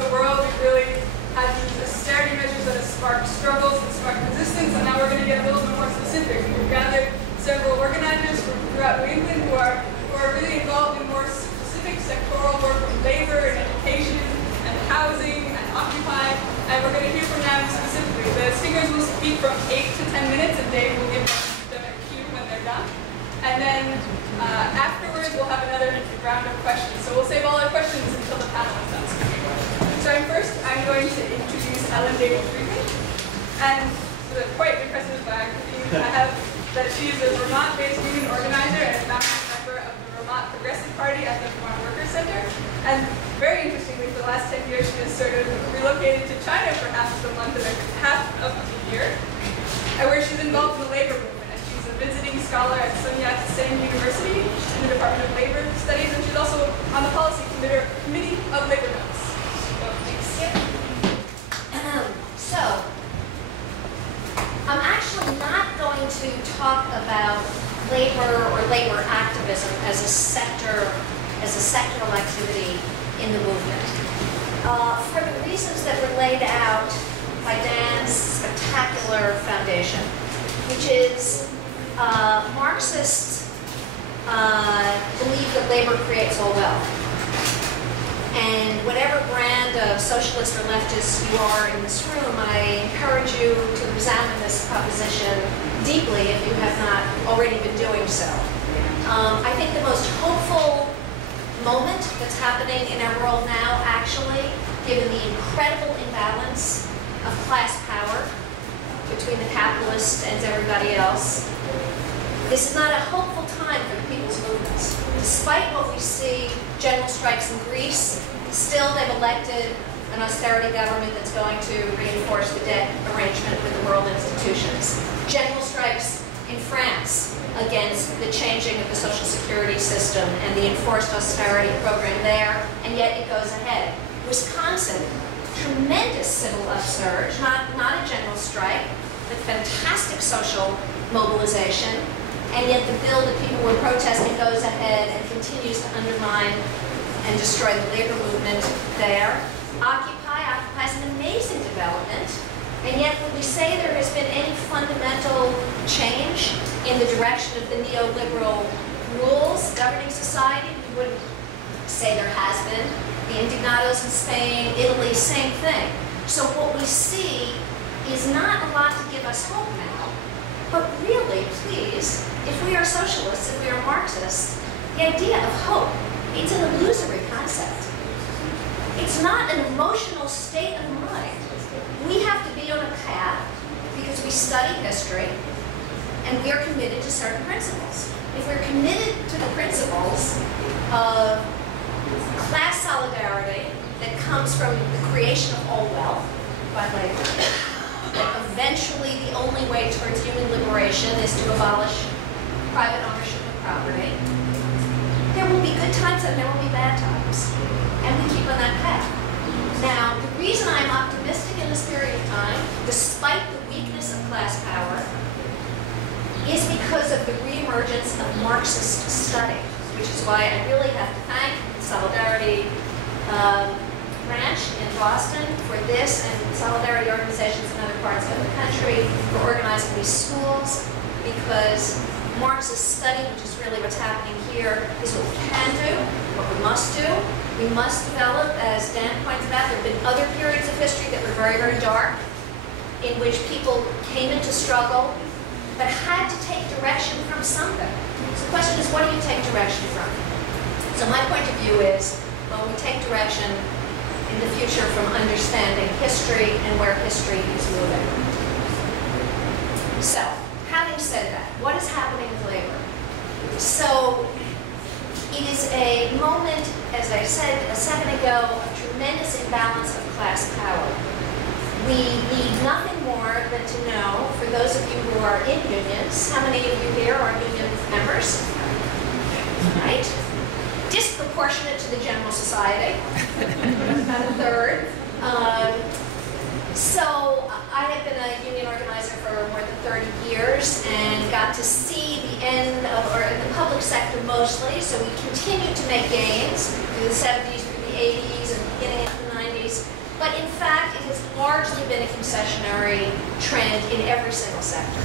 the world. We've really had these austerity measures that have sparked struggles and sparked resistance, and now we're going to get a little bit more specific. We've gathered several organizers from throughout New England who are really involved in more specific sectoral work in labor and education and housing and Occupy, and we're going to hear from them specifically. The speakers will speak from 8 to 10 minutes, and Dave will give them a cue when they're done. And then afterwards, we'll have another round of questions. So we'll save all our questions until the panel is done speaking. So I'm going to introduce Ellen David Friedman, and with a quite impressive biography. I have that she is a Vermont-based union organizer and a founding member of the Vermont Progressive Party at the Vermont Workers Center. And very interestingly, for the last 10 years, she has sort of relocated to China for half of the year, where she's involved in the labor movement. And she's a visiting scholar at Sun Yat-sen University in the Department of Labor Studies, and she's also on the policy committee of labor notes. So thanks. So, I'm actually not going to talk about labor or labor activism as a sectoral activity in the movement. For the reasons that were laid out by Dan's spectacular foundation, which is Marxists believe that labor creates all wealth. And whatever brand of socialist or leftist you are in this room, I encourage you to examine this proposition deeply if you have not already been doing so. I think the most hopeful moment that's happening in our world now, actually, given the incredible imbalance of class power between the capitalists and everybody else, this is not a hopeful time for the people's movements. Despite what we see, general strikes in Greece, still they've elected an austerity government that's going to reinforce the debt arrangement with the world institutions. General strikes in France against the changing of the social security system and the enforced austerity program there, and yet it goes ahead. Wisconsin, tremendous civil upsurge, not a general strike, but fantastic social mobilization, and yet the bill that people were protesting goes ahead and continues to undermine and destroy the labor movement there. Occupy is an amazing development, and yet when we say there has been any fundamental change in the direction of the neoliberal rules governing society, we wouldn't say there has been. The Indignados in Spain, Italy, same thing. So what we see is not a lot to give us hope now, but really, please, if we are socialists, if we are Marxists, the idea of hope, it's an illusory concept. It's not an emotional state of mind. We have to be on a path because we study history and we are committed to certain principles. If we're committed to the principles of class solidarity that comes from the creation of all wealth by labor, that eventually the only way towards human liberation is to abolish private ownership of property, there will be good times and there will be bad times. And we keep on that path. Now, the reason I'm optimistic in this period of time, despite the weakness of class power, is because of the reemergence of Marxist study, which is why I really have to thank the Solidarity branch in Boston for this, and solidarity organizations in other parts of the country for organizing these schools, because Marxist study, which is really what's happening here, is what we can do, what we must do. We must develop, as Dan pointed out, there have been other periods of history that were very, very dark, in which people came into struggle, but had to take direction from something. So the question is, what do you take direction from? So my point of view is, well, we take direction in the future from understanding history and where history is moving. So, having said that, what is happening with labor? So, it is a moment, as I said a second ago, of tremendous imbalance of class power. We need nothing more than to know, for those of you who are in unions, how many of you here are union members? Right? Disproportionate to the general society, about a third. So I have been a union organizer for more than 30 years and got to see the end of, or in the public sector mostly, so we continued to make gains through the 70s, through the 80s, and beginning of the 90s, industries, but in fact, it has largely been a concessionary trend in every single sector.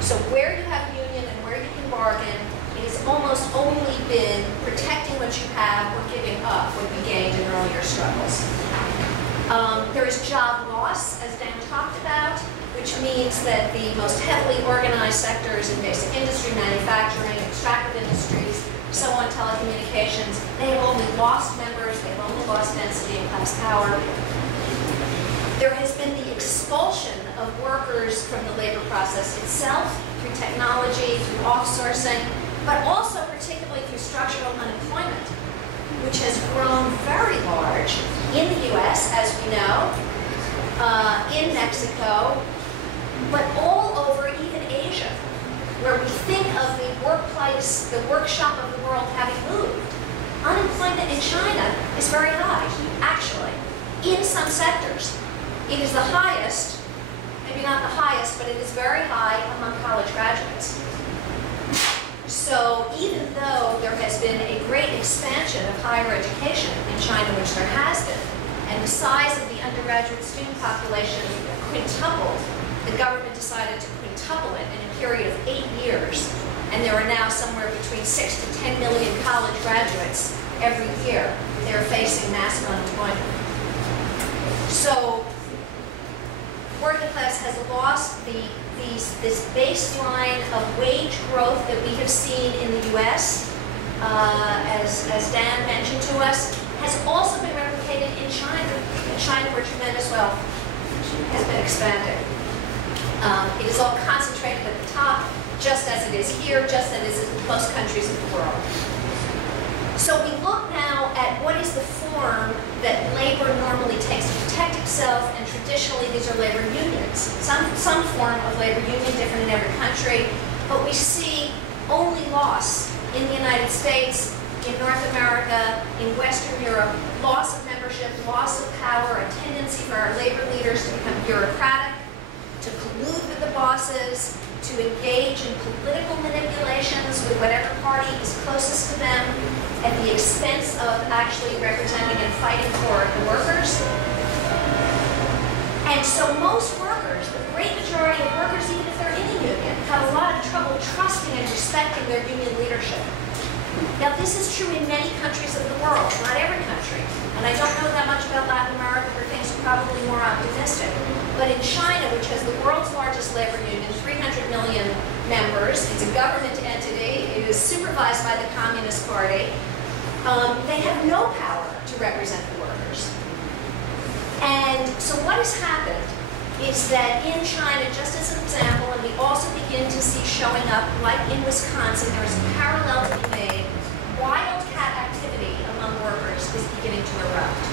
So where you have union and where you can bargain, it has almost only been protecting what you have or giving up what you gained in earlier struggles. There is job loss, as Dan talked about, which means that the most heavily organized sectors in basic industry, manufacturing, extractive industries, so on, telecommunications, they have only lost members, they have only lost density and class power. There has been the expulsion of workers from the labor process itself through technology, through offsourcing, but also particularly through structural unemployment, which has grown very large in the US, as we know, in Mexico, but all over even Asia, where we think of the workplace, the workshop of the world having moved. Unemployment in China is very high, actually, in some sectors. It is the highest, maybe not the highest, but it is very high among college graduates. So even though there has been a great expansion of higher education in China, which there has been, and the size of the undergraduate student population quintupled, the government decided to quintuple it in a period of 8 years, and there are now somewhere between 6 to 10 million college graduates every year. They're facing massive unemployment. So working class has lost this baseline of wage growth that we have seen in the US, as Dan mentioned to us, has also been replicated in China. In China, where tremendous wealth has been expanded. It is all concentrated at the top, just as it is here, just as it is in most countries of the world. So we look now at what is the form that labor normally takes to protect itself, and traditionally these are labor unions. Some form of labor union, different in every country, but we see only loss in the United States, in North America, in Western Europe, loss of membership, loss of power, a tendency for our labor leaders to become bureaucratic, to collude with the bosses, to engage in political manipulations with whatever party is closest to them at the expense of actually representing and fighting for the workers. And so most workers, the great majority of workers, even if they're in a union, have a lot of trouble trusting and respecting their union leadership. Now, this is true in many countries of the world, not every country. And I don't know that much about Latin America, where things are probably more optimistic. But in China, which has the world's largest labor union, 300 million members, it's a government entity, it is supervised by the Communist Party, they have no power to represent the workers. And so what has happened is that in China, just as an example, and we also begin to see showing up, like in Wisconsin, there is a parallel to be made, wildcat activity among workers is beginning to erupt.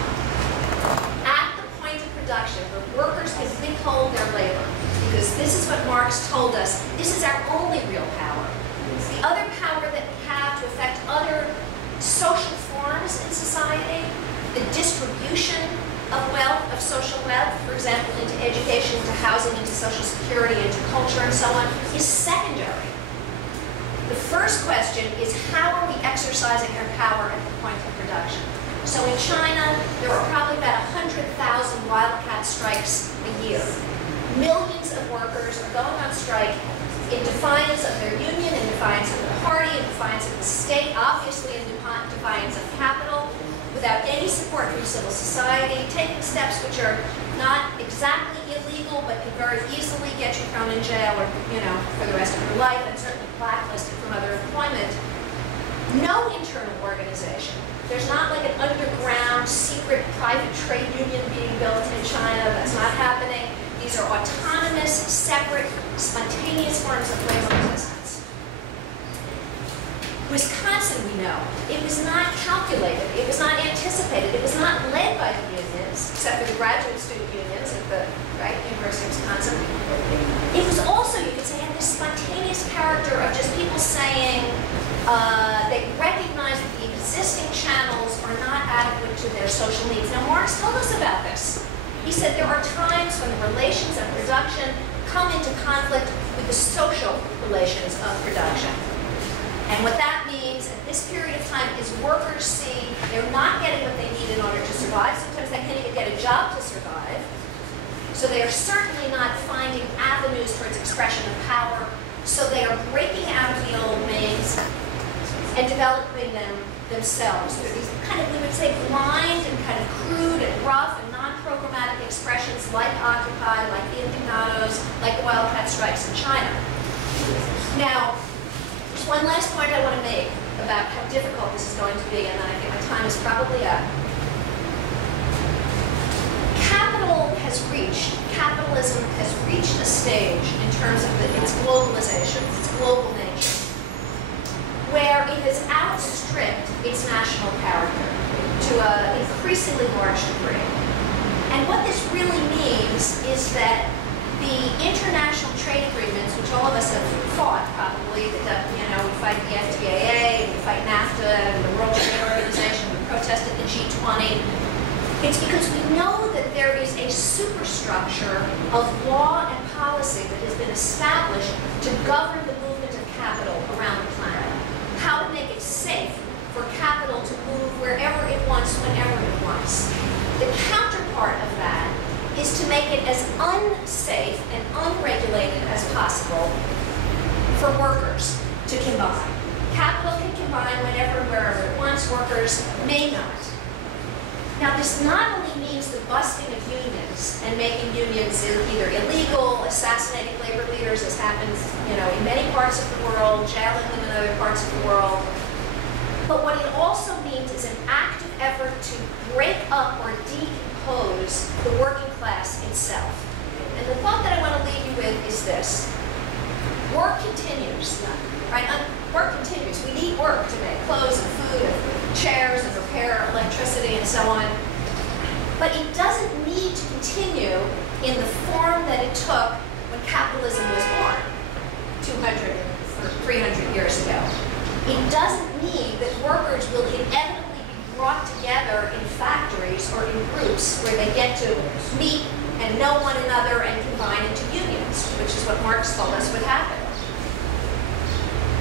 At the point of production, where workers can withhold their labor, because this is what Marx told us, this is our only real power. The other power that we have to affect other social forms in society, the distribution of wealth, of social wealth, for example, into education, into housing, into social security, into culture, and so on, is secondary. The first question is, how are we exercising our power at the point of production? So in China, there are probably about 100,000 wildcat strikes a year. Millions of workers are going on strike in defiance of their union, in defiance of the party, in defiance of the state, obviously in defiance of capital, without any support from civil society, taking steps which are not exactly illegal, but can very easily get you thrown in jail or, for the rest of your life, and certainly blacklisted from other employment. No internal organization. There's not like an underground, secret, private trade union being built in China. That's not happening. These are autonomous, separate, spontaneous forms of labor resistance. Wisconsin, we know, it was not calculated, it was not anticipated, it was not led by the unions, except for the graduate student unions at the University of Wisconsin. It was also, you could say, had this spontaneous character of just people saying they recognize that the existing channels are not adequate to their social needs. Now, Marx told us about this. He said there are times when the relations of production come into conflict with the social relations of production. And what that means at this period of time is workers see they're not getting what they need in order to survive. Sometimes they can't even get a job. themselves. They're these kind of, we would say, blind and kind of crude and rough and non-programmatic expressions like Occupy, like the Indignados, like the Wildcat Strikes in China. Now, there's one last point I want to make about how difficult this is going to be, and then I think my time is probably up. Capitalism has reached a stage in terms of its globalization, its global nature, where it has outstripped its national character to an increasingly large degree. And what this really means is that the international trade agreements, which all of us have fought probably, that, you know, we fight the FTAA, we fight NAFTA, and the World Trade Organization, we protested the G20, it's because we know that there is a superstructure of law and policy that has been established to govern the movement of capital around the planet. How to make it safe for capital to move wherever it wants, whenever it wants. The counterpart of that is to make it as unsafe and unregulated as possible for workers to combine. Capital can combine whenever and wherever it wants. Workers may not. Now, this not only means the busting of unions and making unions either illegal, assassinating labor leaders, as happens, you know, in many parts of the world, jailing them in other parts of the world, but what it also means is an active effort to break up or decompose the working class itself. And the thought that I want to leave you with is this. Work continues, right? Work continues. We need work to make clothes and food and chairs and repair electricity and so on. But it doesn't need to continue in the form that it took when capitalism was born 200 or 300 years ago. It doesn't mean that workers will inevitably be brought together in factories or in groups where they get to meet and know one another and combine into unions, which is what Marx told us would happen.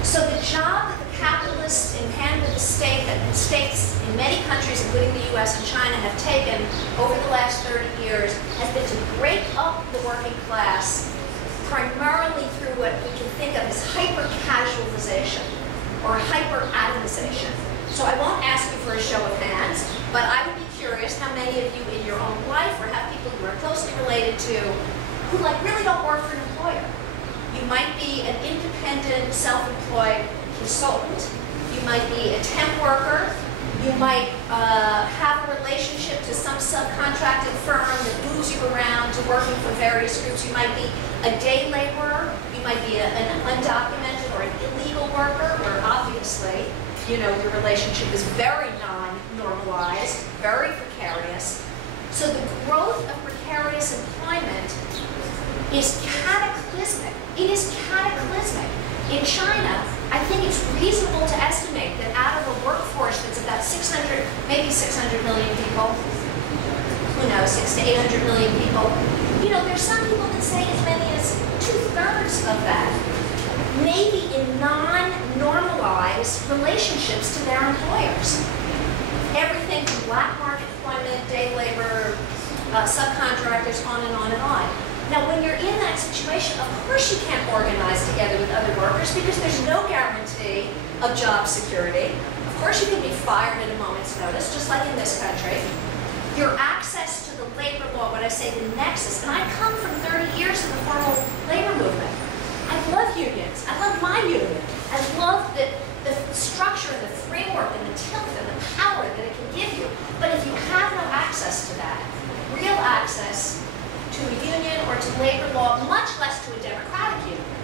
So the job that the capitalists in hand with the state, that states in many countries, including the US and China, have taken over the last 30 years has been to break up the working class primarily through what we can think of as hyper-casualization or hyper-atomization. So I won't ask you for a show of hands, but I would be curious how many of you in your own life or have people who are closely related to who really don't work for an employer. You might be an independent, self-employed consultant. You might be a temp worker. You might have a relationship to some subcontracted firm that moves you around to working for various groups. You might be a day laborer. You might be an undocumented or an illegal worker, where obviously, you know, your relationship is very non-normalized, very precarious. So the growth of precarious employment is cataclysmic. It is cataclysmic. In China, I think it's reasonable to estimate that out of a workforce that's about 600, maybe 600 million people, who knows, 600 to 800 million people, you know, there's some people that say as many as 2/3 of that maybe in non-normalized relationships to their employers. Everything from black market employment, day labor, subcontractors, on and on and on. Now, when you're in that situation, of course you can't organize together with other workers because there's no guarantee of job security. Of course you can be fired at a moment's notice, just like in this country. Your access to the labor law, when I say the nexus, and I come from 30 years of the formal labor movement. I love unions. I love my union. I love the structure and the framework and the tilt and the power that it can give you. But if you have no access to that, real access to a union or to labor law, much less to a democratic union,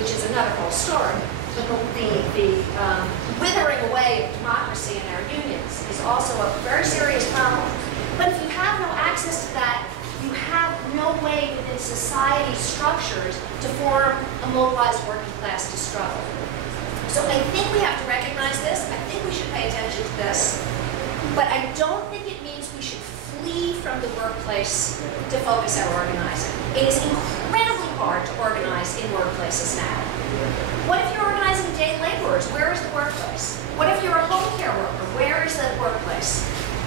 which is another whole story. But the withering away of democracy in our unions is also a very serious problem. But if you have no access to that, you have no way within society structures to form a mobilized working class to struggle. So I think we have to recognize this. I think we should pay attention to this. But I don't think it means we should flee from the workplace to focus our organizing. It is incredibly hard to organize in workplaces now. What if you're organizing day laborers? Where is the workplace? What if you're a home care worker? Where is the workplace?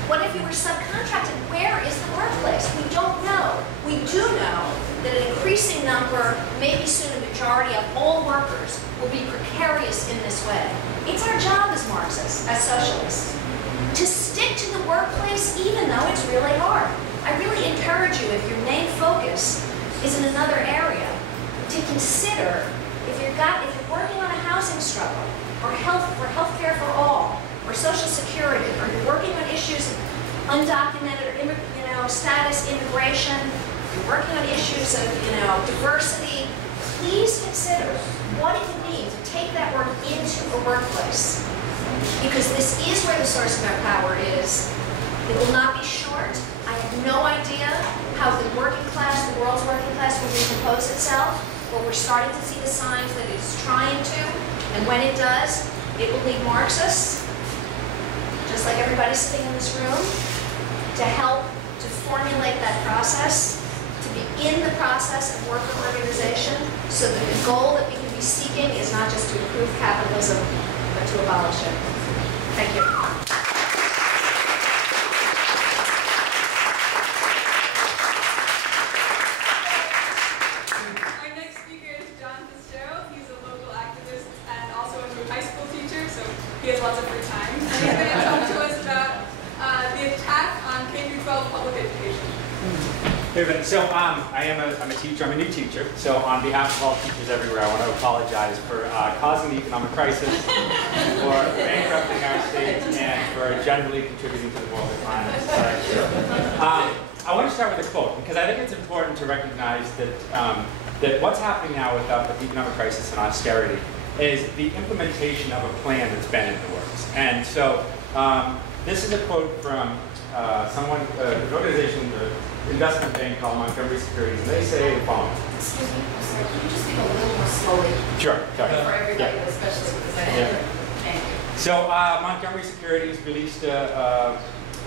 What if you were subcontracted? Where is the workplace? We don't know. We do know that an increasing number, maybe soon a majority of all workers, will be precarious in this way. It's our job as Marxists, as socialists, to stick to the workplace even though it's really hard. I really encourage you, if your main focus is in another area, to consider if you're working on a housing struggle, or healthcare for all, or Social Security, or you're working on issues of undocumented or status immigration, you're working on issues of diversity, please consider what it would mean to take that work into a workplace. Because this is where the source of our power is. It will not be short. I have no idea how the working class, the world's working class, will recompose itself, but we're starting to see the signs that it's trying to, and when it does, it will lead Marxists, just like everybody sitting in this room, to help to formulate that process, to begin the process of worker organization, so that the goal that we can be seeking is not just to improve capitalism, but to abolish it. Thank you. He has lots of free time, and he's going to talk to us about the attack on K-12 public education. Hey, so I'm a teacher. I'm a new teacher. So on behalf of all teachers everywhere, I want to apologize for causing the economic crisis, for bankrupting our state, and for generally contributing to the world economy. I want to start with a quote because I think it's important to recognize that that what's happening now with the economic crisis and austerity is the implementation of a plan that's been in the works. And so this is a quote from an organization, the investment bank called Montgomery Securities, and they say the following. Excuse me, I'm sorry, can you just speak a little more slowly? Sure, sorry. For everybody, Yeah. especially because I didn't. Thank you. So Montgomery Securities released a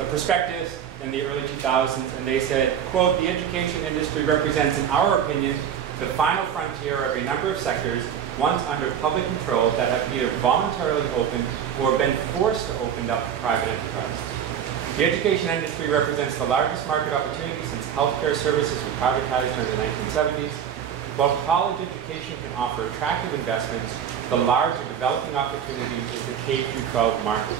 prospectus in the early 2000s, and they said, quote, the education industry represents, in our opinion, the final frontier of a number of sectors once under public control that have either voluntarily opened or been forced to open up to private enterprise. The education industry represents the largest market opportunity since healthcare services were privatized during the 1970s. While college education can offer attractive investments, the larger developing opportunity is the K-12 market.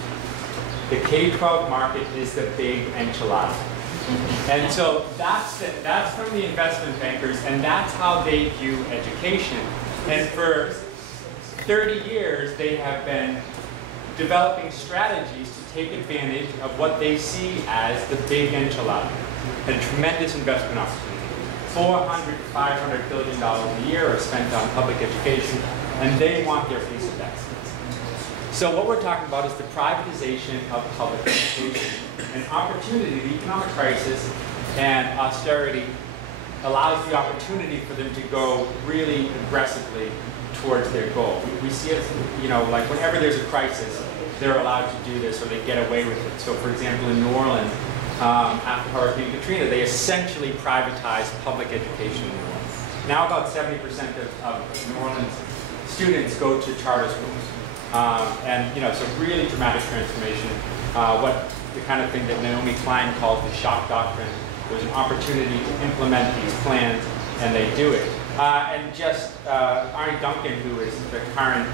The K-12 market is the big enchilada. And so that's from the investment bankers, and that's how they view education. And for 30 years, they have been developing strategies to take advantage of what they see as the big enchilada, a tremendous investment opportunity. $400 to $500 billion a year are spent on public education, and they want their piece of that. So what we're talking about is the privatization of public education. An opportunity, the economic crisis and austerity allows the opportunity for them to go really aggressively towards their goal. We see it, like whenever there's a crisis, they're allowed to do this or they get away with it. So for example, in New Orleans, after Hurricane Katrina, they essentially privatized public education in New Orleans. Now about 70% of New Orleans students go to charter schools. So really dramatic transformation. The kind of thing that Naomi Klein calls the shock doctrine. There's an opportunity to implement these plans, and they do it. And just Arne Duncan, who is the current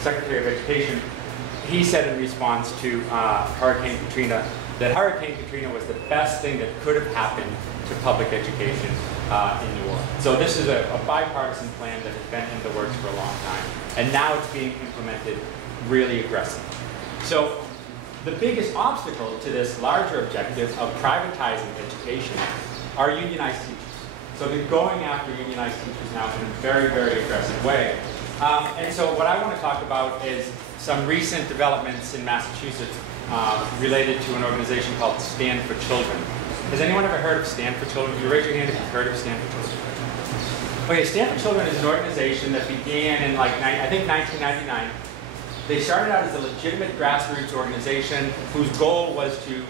Secretary of Education, he said in response to Hurricane Katrina that Hurricane Katrina was the best thing that could have happened to public education in New Orleans. So this is a bipartisan plan that has been in the works for a long time, and now it's being implemented really aggressively. So the biggest obstacle to this larger objective of privatizing education are unionized teachers. So they're going after unionized teachers now in a very, very aggressive way. And so what I want to talk about is some recent developments in Massachusetts related to an organization called Stand for Children. Has anyone ever heard of Stand for Children? You raise your hand if you've heard of Stand for Children. Okay, Stand for Children is an organization that began in I think 1999. They started out as a legitimate grassroots organization whose goal was to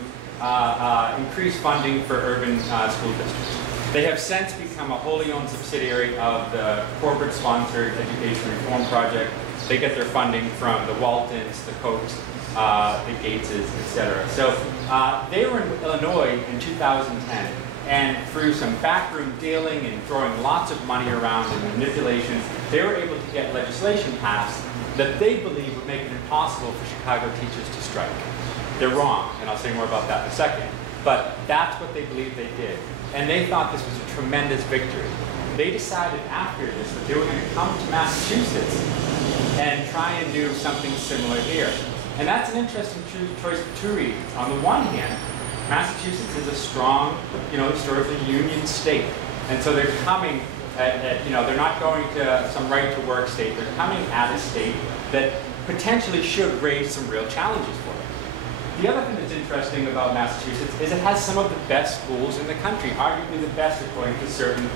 increase funding for urban school districts. They have since become a wholly owned subsidiary of the corporate-sponsored Education Reform Project, They get their funding from the Waltons, the Kochs, the Gateses, etc. So they were in Illinois in 2010, and through some backroom dealing and throwing lots of money around and manipulations, they were able to get legislation passed that they believe would make it impossible for Chicago teachers to strike. They're wrong, and I'll say more about that in a second. But that's what they believed they did. And they thought this was a tremendous victory. They decided after this that they were going to come to Massachusetts and try and do something similar here. And that's an interesting choice for two reasons. On the one hand, Massachusetts is a strong, historically union state. And so they're coming they're not going to some right-to-work state. They're coming at a state that potentially should raise some real challenges for them. The other thing that's interesting about Massachusetts is it has some of the best schools in the country, arguably the best according to certain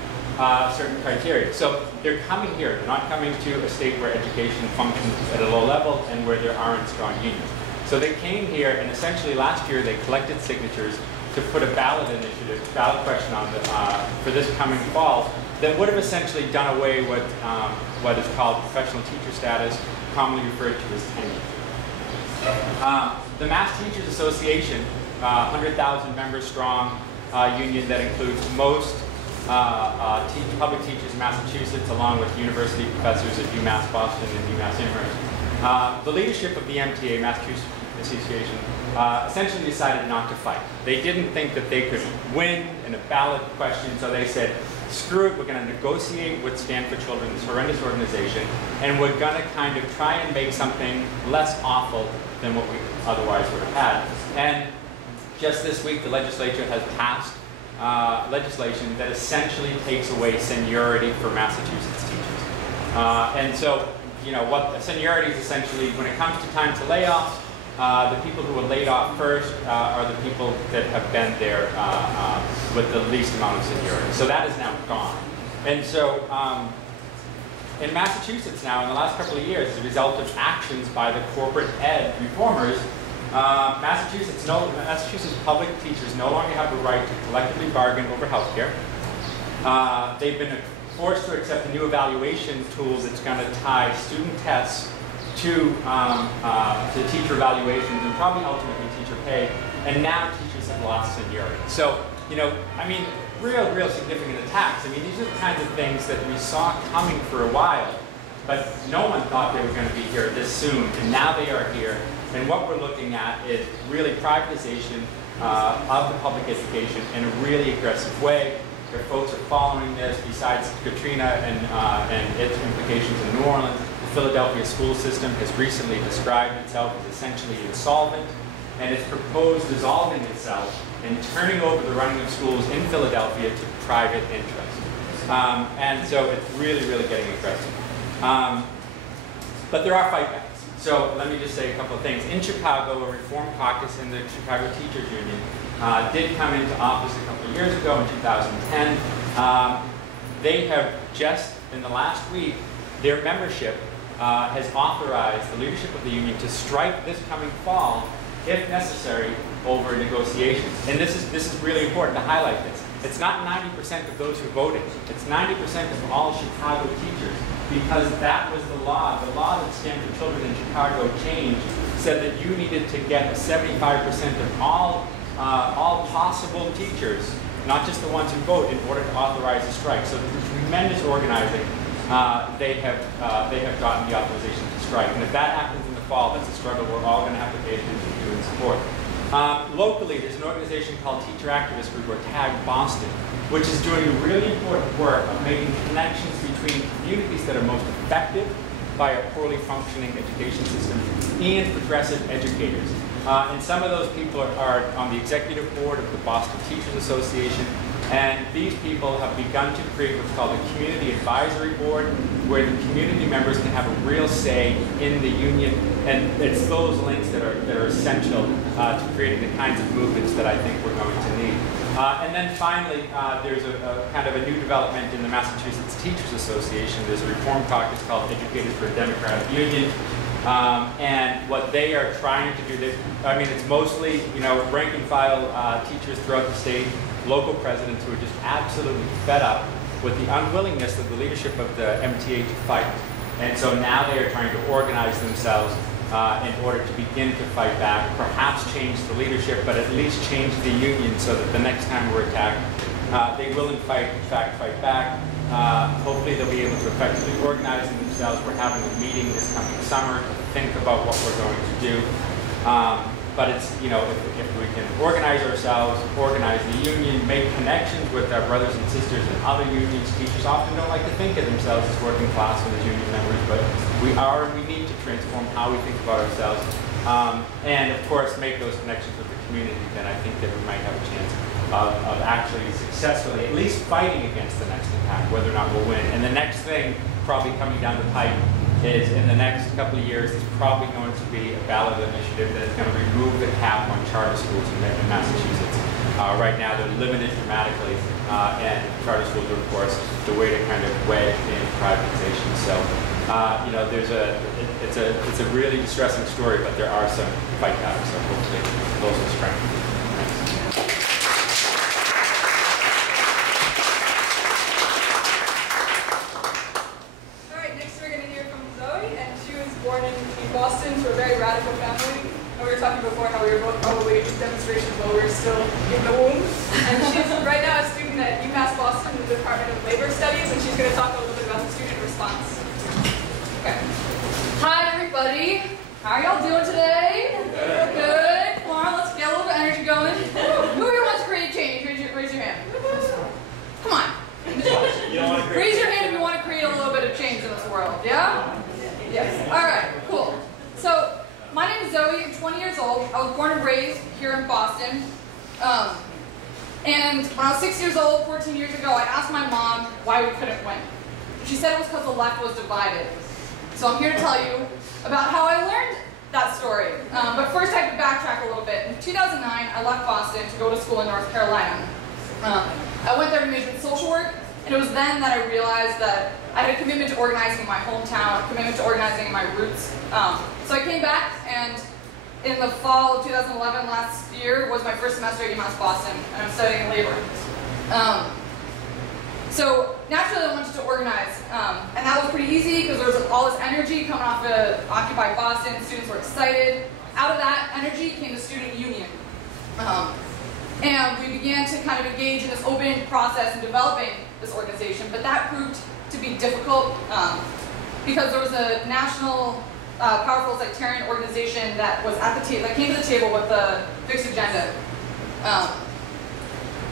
criteria. So they're coming here. They're not coming to a state where education functions at a low level and where there aren't strong unions. So they came here, and essentially last year they collected signatures to put a ballot ballot question on for this coming fall that would have essentially done away with what is called professional teacher status, commonly referred to as tenure. The Mass Teachers Association, 100,000 members strong union that includes most public teachers in Massachusetts, along with university professors at UMass Boston and UMass Amherst. The leadership of the MTA, Massachusetts Association, essentially decided not to fight. They didn't think that they could win in a ballot question, so they said, screw it, we're going to negotiate with Stand for Children, this horrendous organization, and we're going to kind of try and make something less awful than what we otherwise would have had. And just this week, the legislature has passed legislation that essentially takes away seniority for Massachusetts teachers. And so, what seniority is essentially, when it comes to time to layoffs, the people who were laid off first are the people that have been there with the least amount of seniority. So that is now gone. And so in Massachusetts now, in the last couple of years, as a result of actions by the corporate ed reformers, Massachusetts public teachers no longer have the right to collectively bargain over health care. They've been forced to accept a new evaluation tool that's going to tie student tests to teacher evaluations and probably ultimately teacher pay, and now teachers have lost seniority. So, real significant attacks. I mean, these are the kinds of things that we saw coming for a while, but no one thought they were going to be here this soon, and now they are here. And what we're looking at is really privatization of the public education in a really aggressive way. There are folks are following this. Besides Katrina and its implications in New Orleans, the Philadelphia school system has recently described itself as essentially insolvent, and it's proposed dissolving itself and turning over the running of schools in Philadelphia to private interests. And so it's really getting aggressive. But there are fightbacks. So let me just say a couple of things. In Chicago, a reform caucus in the Chicago Teachers Union did come into office a couple of years ago in 2010. They have just, in the last week, their membership has authorized the leadership of the union to strike this coming fall, if necessary, over negotiations. And this is really important to highlight this. It's not 90% of those who voted. It's 90% of all Chicago teachers, because that was the law. The law that Stand for Children in Chicago changed said that you needed to get 75% of all possible teachers, not just the ones who vote, in order to authorize a strike. So through tremendous organizing, they have gotten the authorization to strike. And if that happens in the fall, that's a struggle we're all going to have to pay attention to and support. Locally, there's an organization called Teacher Activist Group, or TAG Boston, which is doing really important work of making connections between communities that are most affected by a poorly functioning education system and progressive educators. And some of those people are on the executive board of the Boston Teachers Association, and these people have begun to create what's called a community advisory board, where the community members can have a real say in the union, and it's those links that are essential to creating the kinds of movements that I think we're going to need. And then finally, there's a kind of a new development in the Massachusetts Teachers Association. There's a reform caucus called Educators for a Democratic Union. And what they are trying to do, it's mostly, rank and file teachers throughout the state, local presidents who are just absolutely fed up with the unwillingness of the leadership of the MTA to fight. And so now they are trying to organize themselves in order to begin to fight back, perhaps change the leadership, but at least change the union so that the next time we're attacked, they will in fact fight back. Hopefully they'll be able to effectively organize themselves. We're having a meeting this coming summer to think about what we're going to do. But it's, you know, if we can organize ourselves, organize the union, make connections with our brothers and sisters in other unions. Teachers often don't like to think of themselves as working class and as union members, but we are, and we need to transform how we think about ourselves. And of course, make those connections with the community, then I think that we might have a chance of actually successfully, at least fighting against the next attack, whether or not we'll win. And the next thing probably coming down the pipe is in the next couple of years is probably going to be a ballot initiative that is going to remove the cap on charter schools in Massachusetts. Right now they're limited dramatically, and charter schools are of course the way to kind of wedge in privatization. So you know, it's a really distressing story, but there are some fight backs, so hopefully those will strengthen. Boston to a very radical family. And we were talking before how we were both probably in demonstrations while we were still in the womb. And she's right now a student at UMass Boston in the Department of Labor Studies, and she's going to talk a little bit about the student response. Okay. Hi everybody. How are y'all doing today? Good. Come on, let's get a little bit of energy going. Who here wants to create change? Raise your hand. Come on. Raise your hand if you want to create a little bit of change in this world. Yeah? Yes. All right, cool. So, my name is Zoe. I'm 20 years old. I was born and raised here in Boston. And when I was 6 years old, 14 years ago, I asked my mom why we couldn't win. She said it was because the left was divided. So I'm here to tell you about how I learned that story. But first I have to backtrack a little bit. In 2009, I left Boston to go to school in North Carolina. I went there to major in social work, and it was then that I realized that I had a commitment to organizing in my hometown, a commitment to organizing in my roots. So I came back, and in the fall of 2011, last year, was my first semester at UMass Boston, and I'm studying labor. So naturally I wanted to organize, and that was pretty easy because there was all this energy coming off of Occupy Boston. Students were excited. Out of that energy came the student union. And we began to kind of engage in this open process in developing this organization, but that proved to be difficult because there was a national powerful sectarian organization that was at the table, that came to the table with a fixed agenda.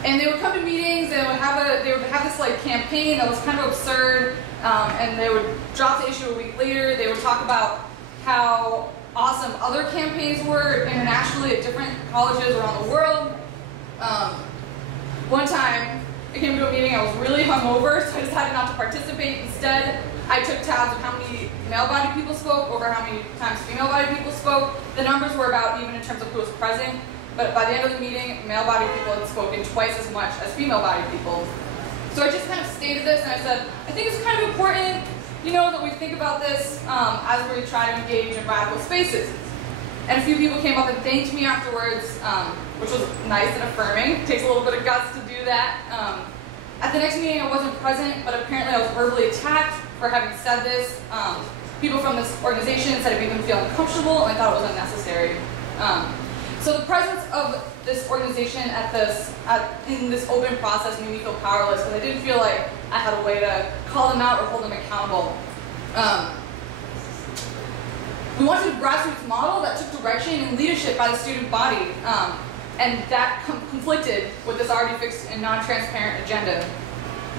And they would come to meetings, they would have this like campaign that was kind of absurd, and they would drop the issue a week later. They would talk about how awesome other campaigns were internationally at different colleges around the world. One time, I came to a meeting, I was really hungover, so I decided not to participate. Instead, I took tabs of how many male-bodied people spoke over how many times female-bodied people spoke. The numbers were about even in terms of who was present, but by the end of the meeting, male-bodied people had spoken twice as much as female-bodied people. So I just kind of stated this, and I said, I think it's kind of important, you know, that we think about this as we try to engage in radical spaces. And a few people came up and thanked me afterwards, which was nice and affirming. It takes a little bit of guts to do that. At the next meeting, I wasn't present, but apparently I was verbally attacked for having said this. People from this organization said it made them feel uncomfortable, and I thought it was unnecessary. So the presence of this organization in this open process made me feel powerless, because I didn't feel like I had a way to call them out or hold them accountable. We wanted a grassroots model that took direction and leadership by the student body, and that conflicted with this already fixed and non-transparent agenda.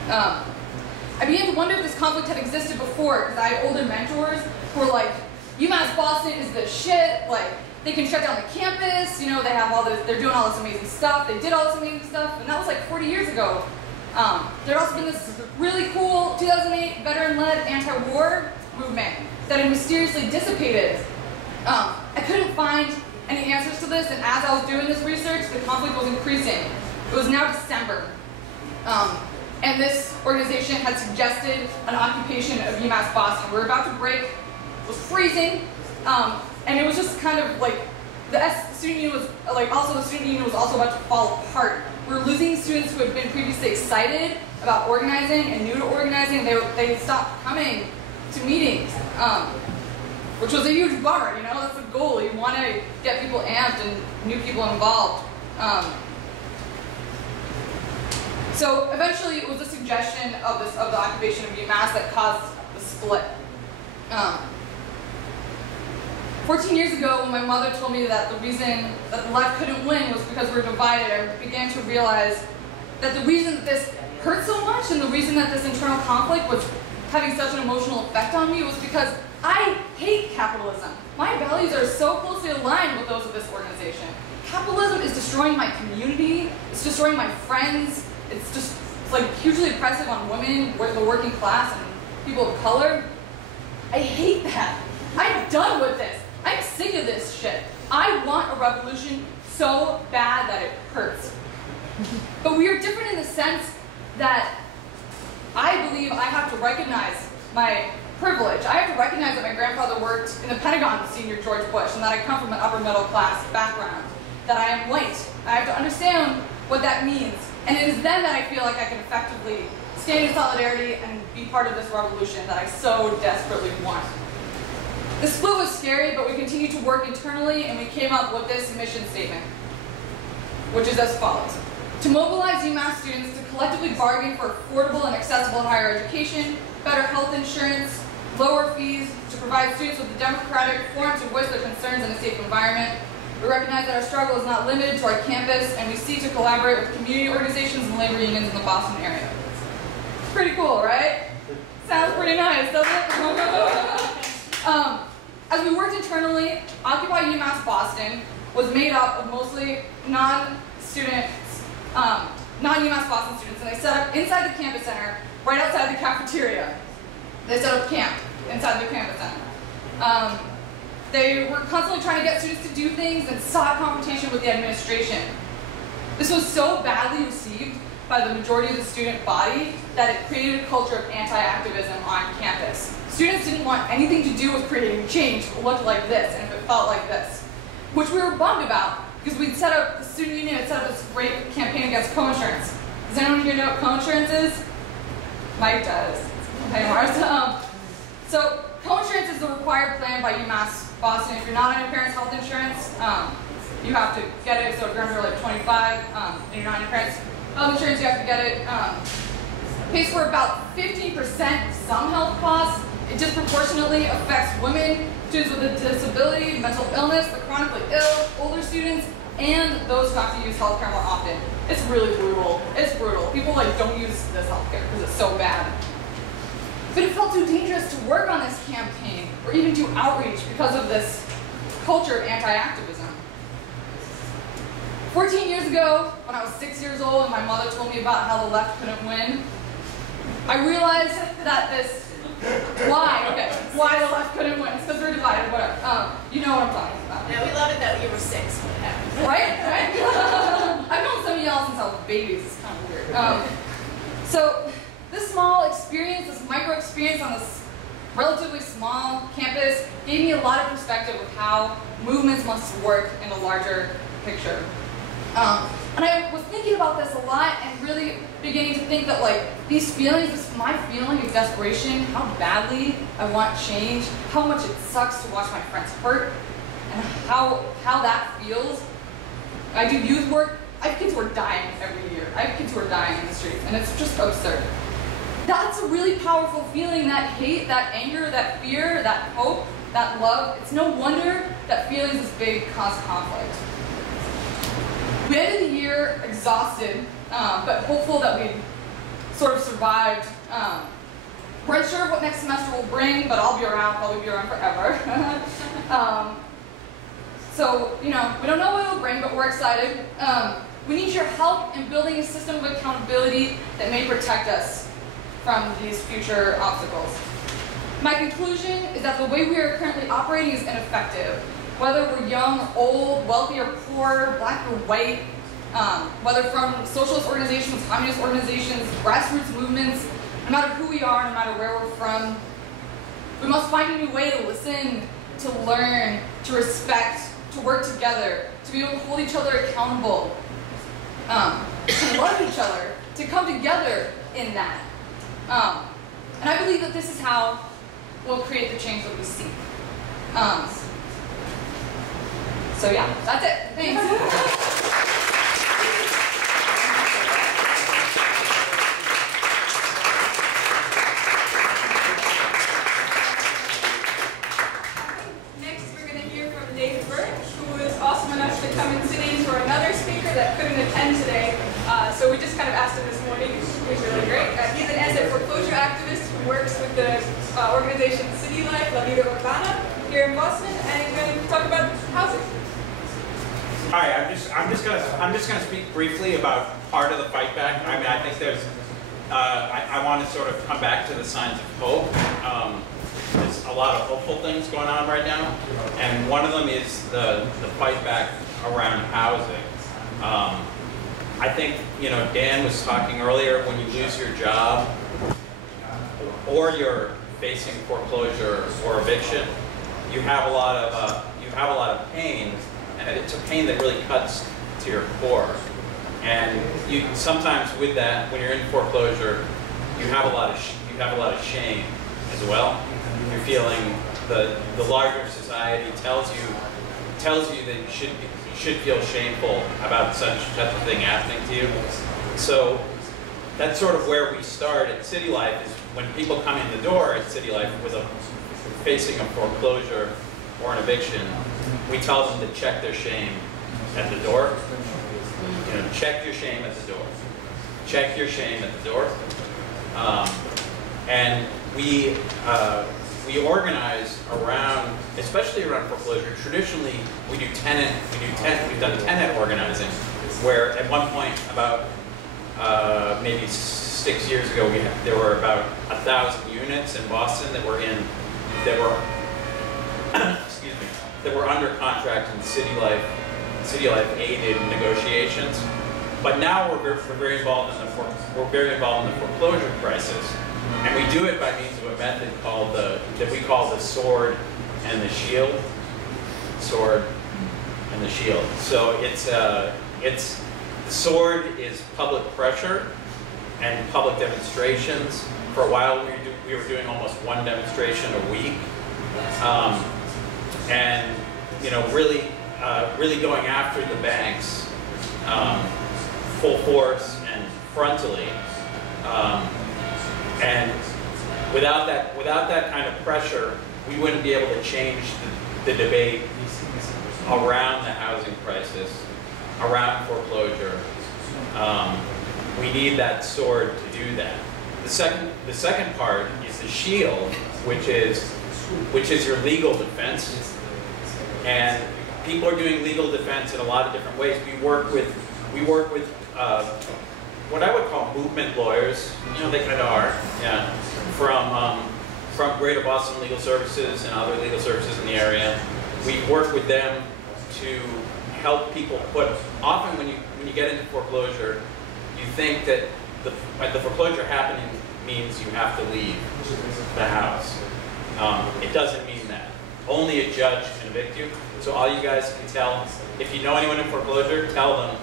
I began to wonder if this conflict had existed before, because I had older mentors who were like, UMass Boston is the shit, like, they can shut down the campus, you know, they have all this, they're doing all this amazing stuff, they did all this amazing stuff, and that was like 40 years ago. There had also been this really cool 2008 veteran-led anti-war movement that had mysteriously dissipated. I couldn't find any answers to this, and as I was doing this research, the conflict was increasing. It was now December, and this organization had suggested an occupation of UMass Boston. We were about to break, it was freezing, and it was just kind of like, the student union was, like, also the student union was also about to fall apart. We were losing students who had been previously excited about organizing and new to organizing. They stopped coming to meetings, which was a huge bummer. You know, that's the goal. You want to get people amped and new people involved. So eventually, it was a suggestion of the occupation of UMass that caused the split. 14 years ago, when my mother told me that the reason that the left couldn't win was because we're divided, I began to realize that the reason that this hurt so much and the reason that this internal conflict was having such an emotional effect on me was because I hate capitalism. My values are so closely aligned with those of this organization. Capitalism is destroying my community, it's destroying my friends, it's like hugely oppressive on women, the working class, and people of color. I hate that. I'm done with this. I'm sick of this shit. I want a revolution so bad that it hurts. But we are different in the sense that I believe I have to recognize my privilege. I have to recognize that my grandfather worked in the Pentagon with Senior George Bush and that I come from an upper middle class background, that I am white. I have to understand what that means. And it is then that I feel like I can effectively stand in solidarity and be part of this revolution that I so desperately want. The split was scary, but we continued to work internally and we came up with this mission statement, which is as follows. To mobilize UMass students to collectively bargain for affordable and accessible higher education, better health insurance, lower fees, to provide students with a democratic forum to voice their concerns in a safe environment. We recognize that our struggle is not limited to our campus, and we seek to collaborate with community organizations and labor unions in the Boston area. Pretty cool, right? Sounds pretty nice, doesn't it? As we worked internally, Occupy UMass Boston was made up of mostly non-UMass Boston students, and they set up inside the campus center, right outside the cafeteria. They set up camp inside the campus center. They were constantly trying to get students to do things and sought confrontation with the administration. This was so badly received by the majority of the student body that it created a culture of anti-activism on campus. Students didn't want anything to do with creating change if it looked like this and if it felt like this, which we were bummed about because we'd set up, the student union had set up this great campaign against co-insurance. Does anyone here know what co-insurance is? Mike does. Okay, Mars. So co-insurance is the required plan by UMass Boston. If you're not on your parents' health insurance, you have to get it. So if you're under like 25 and you're not on your parents' health insurance, you have to get it. It pays for about 15% some health costs. It disproportionately affects women, students with a disability, mental illness, the chronically ill, older students, and those who have to use healthcare more often. It's really brutal. It's brutal. People like don't use this healthcare because it's so bad. But it felt too dangerous to work on this campaign or even do outreach because of this culture of anti-activism. 14 years ago, when I was 6 years old and my mother told me about how the left couldn't win, I realized that why the left couldn't win. It's because we're divided, whatever. You know what I'm talking about. Yeah, we love it that you were 6 when it happened. Right? I've known some of y'all since I was babies. It's kind of weird. So this small experience, this micro experience on this relatively small campus gave me a lot of perspective of how movements must work in a larger picture. And I was thinking about this a lot and really beginning to think that like these feelings, my feeling of desperation, how badly I want change, how much it sucks to watch my friends hurt, and how that feels. I do youth work. I have kids who are dying every year. I have kids who are dying in the streets, and it's just absurd. That's a really powerful feeling, that hate, that anger, that fear, that hope, that love. It's no wonder that feelings this big cause conflict. We ended the year exhausted, but hopeful that we'd sort of survived. We're unsure of what next semester will bring, but I'll be around, probably be around forever. So, you know, we don't know what it'll bring, but we're excited. We need your help in building a system of accountability that may protect us from these future obstacles. My conclusion is that the way we are currently operating is ineffective. Whether we're young or old, wealthy or poor, black or white, whether from socialist organizations, communist organizations, grassroots movements, no matter who we are, no matter where we're from, we must find a new way to listen, to learn, to respect, to work together, to be able to hold each other accountable, to love each other, to come together in that. And I believe that this is how will create the change that we seek. So yeah, that's it. Thanks. Next, we're going to hear from Dave Burke, who was awesome enough to come and sit in for another speaker that couldn't attend today. So we just kind of asked him this morning. He was really great. He's an asset foreclosure activist who works with the organization City Life, La Vida Urbana, here in Boston, and he's going to talk about housing. Hi, I'm just gonna speak briefly about part of the fight back. I mean, I think there's I want to sort of come back to the signs of hope. There's a lot of hopeful things going on right now, and one of them is the fight back around housing. I think, you know, Dan was talking earlier, when you lose your job or you're facing foreclosure or eviction, you have a lot of pain, and it's a pain that really cuts to your core. And you sometimes with that, when you're in foreclosure, you have a lot of shame as well. You're feeling the larger society tells you that you should feel shameful about such a thing happening to you. So that's sort of where we start at City Life, is when people come in the door at City Life facing a foreclosure or an eviction, we tell them to check their shame at the door. You know, check your shame at the door. Check your shame at the door. And we organize around, especially around foreclosure. Traditionally, we've done tenant organizing, where at one point, about maybe 6 years ago, there were about 1,000 units in Boston that were that were under contract in City Life aided negotiations. But now we're very involved in the foreclosure crisis, and we do it by means of a method called that we call the sword and the shield. Sword and the shield. So the sword is public pressure and public demonstrations. For a while, we were doing almost one demonstration a week. And you know, really going after the banks full force and frontally, and without that kind of pressure, we wouldn't be able to change the debate around the housing crisis, around foreclosure. We need that sword to do that. The second part is the shield, which is your legal defense. And people are doing legal defense in a lot of different ways. We work with what I would call movement lawyers. You know, they kind of are. Yeah, from Greater Boston Legal Services and other legal services in the area. We work with them to help people often when you get into foreclosure, you think that the foreclosure happening means you have to leave the house. It doesn't mean that. Only a judge can evict you. So all you guys can tell, if you know anyone in foreclosure, tell them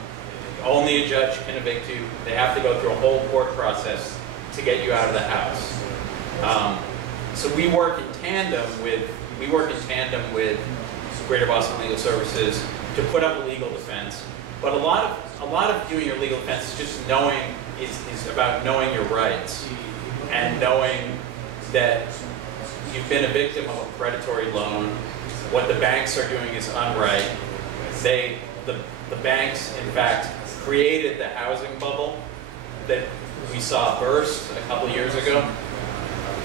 only a judge can evict you. They have to go through a whole court process to get you out of the house. So we work in tandem with Greater Boston Legal Services to put up a legal defense. But a lot of doing your legal defense is just is about knowing your rights and knowing that you've been a victim of a predatory loan. What the banks are doing is unright. The banks, in fact, created the housing bubble that we saw burst a couple years ago.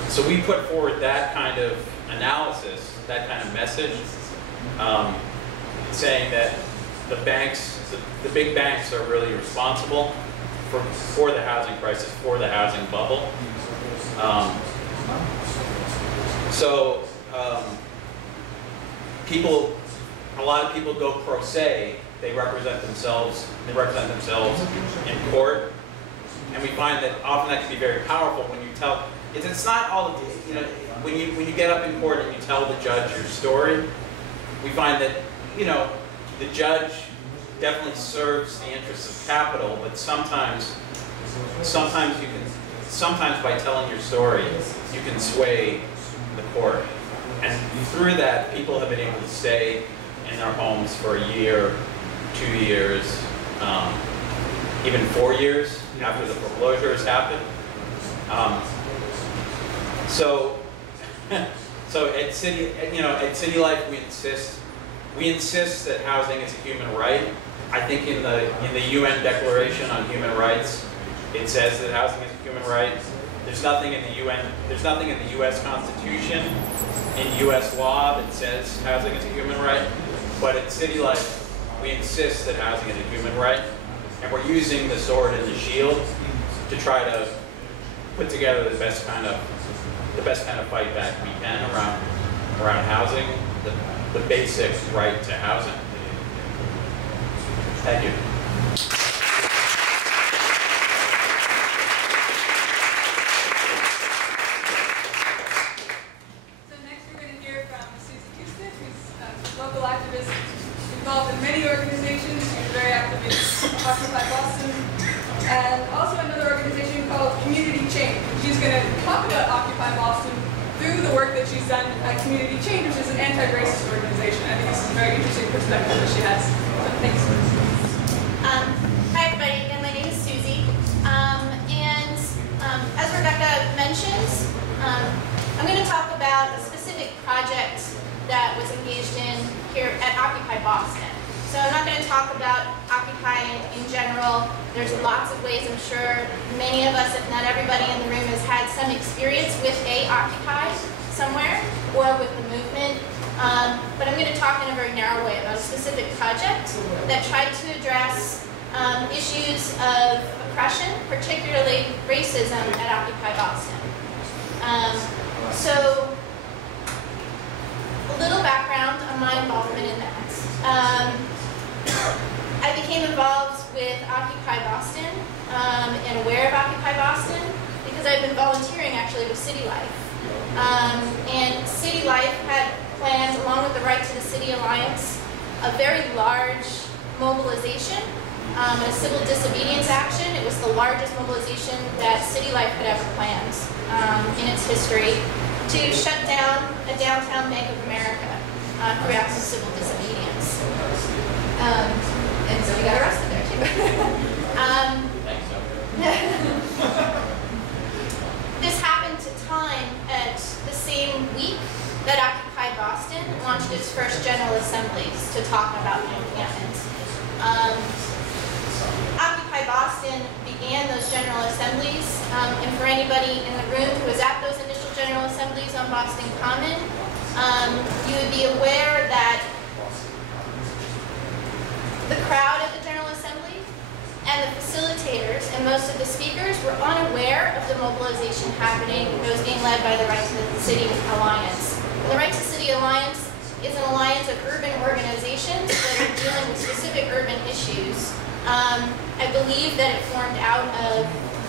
So we put forward that kind of analysis, that kind of message, saying that the big banks are really responsible for the housing crisis, for the housing bubble. A lot of people go pro se. They represent themselves in court, and we find that often that can be very powerful when you tell. It's not all of the, you know, when you get up in court and you tell the judge your story. We find that, you know, the judge definitely serves the interests of capital, but sometimes by telling your story, you can sway the court. And through that, people have been able to stay in their homes for a year, 2 years, even 4 years after the foreclosure has happened. So at City Life, we insist that housing is a human right. I think in the UN Declaration on Human Rights, it says that housing is a human right. There's nothing in the U.S. Constitution, in U.S. law that says housing is a human right. But at City Life, we insist that housing is a human right, and we're using the sword and the shield to try to put together the best kind of fight back we can around housing, the basic right to housing. Thank you. So next we're going to hear from Susie Houston, who's a local activist involved in many organizations. She's very active in Occupy Boston, and also another organization called Community Change. She's going to talk about Occupy Boston through the work that she's done at Community Change, which is an anti-racist organization. I think this is a very interesting perspective that she has. So thanks. Hi everybody, again my name is Susie, as Rebecca mentioned, I'm going to talk about a specific project that was engaged in here at Occupy Boston. So I'm not going to talk about Occupy in general. There's lots of ways, I'm sure many of us, if not everybody in the room, has had some experience with a Occupy somewhere or with the movement. But I'm going to talk in a very narrow way about a specific project that tried to address issues of oppression, particularly racism, at Occupy Boston. So, a little background on my involvement in that. I became involved with Occupy Boston and aware of Occupy Boston because I've been volunteering actually with City Life. And City Life had planned, along with the Right to the City Alliance, a very large mobilization, a civil disobedience action. It was the largest mobilization that City Life had ever planned in its history to shut down a downtown Bank of America through acts of civil disobedience. And so we got arrested there too. This happened to time at the same week that Occupy Boston launched its first General Assemblies to talk about encampment. Occupy Boston began those General Assemblies, and for anybody in the room who was at those initial General Assemblies on Boston Common, you would be aware that the crowd at the General Assembly and the facilitators and most of the speakers were unaware of the mobilization happening that was being led by the Right to the City Alliance. And the Right to City Alliance is an alliance of urban organizations that are dealing with specific urban issues. I believe that it formed out of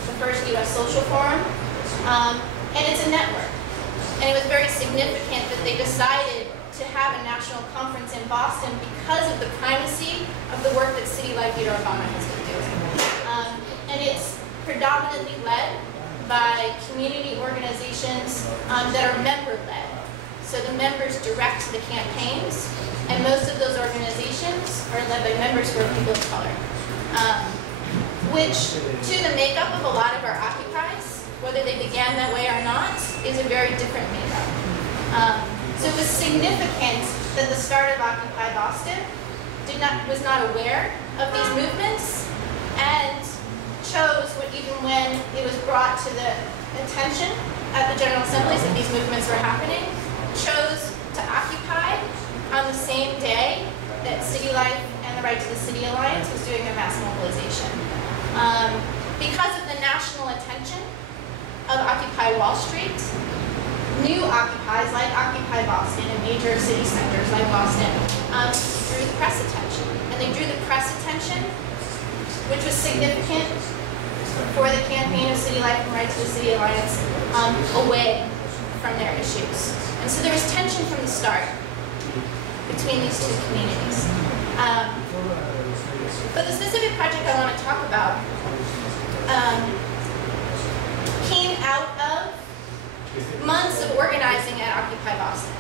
the first U.S. Social Forum, and it's a network. And it was very significant that they decided to have a national conference in Boston because of the primacy of the work that City Life Leader Obama has been doing. And it's predominantly led by community organizations that are member-led. So the members direct the campaigns, and most of those organizations are led by members who are people of color. Which, to the makeup of a lot of our occupies, whether they began that way or not, is a very different makeup. So it was significant that the start of Occupy Boston was not aware of these movements and chose, even when it was brought to the attention at the General Assemblies that these movements were happening, chose to occupy on the same day that City Life and the Right to the City Alliance was doing their mass mobilization. Because of the national attention of Occupy Wall Street, new occupies like Occupy Boston and major city centers like Boston drew the press attention. And they drew the press attention, which was significant for the campaign of City Life and Right to the City Alliance, away from their issues. And so there was tension from the start between these two communities. But the specific project I want to talk about came out of months of organizing at Occupy Boston.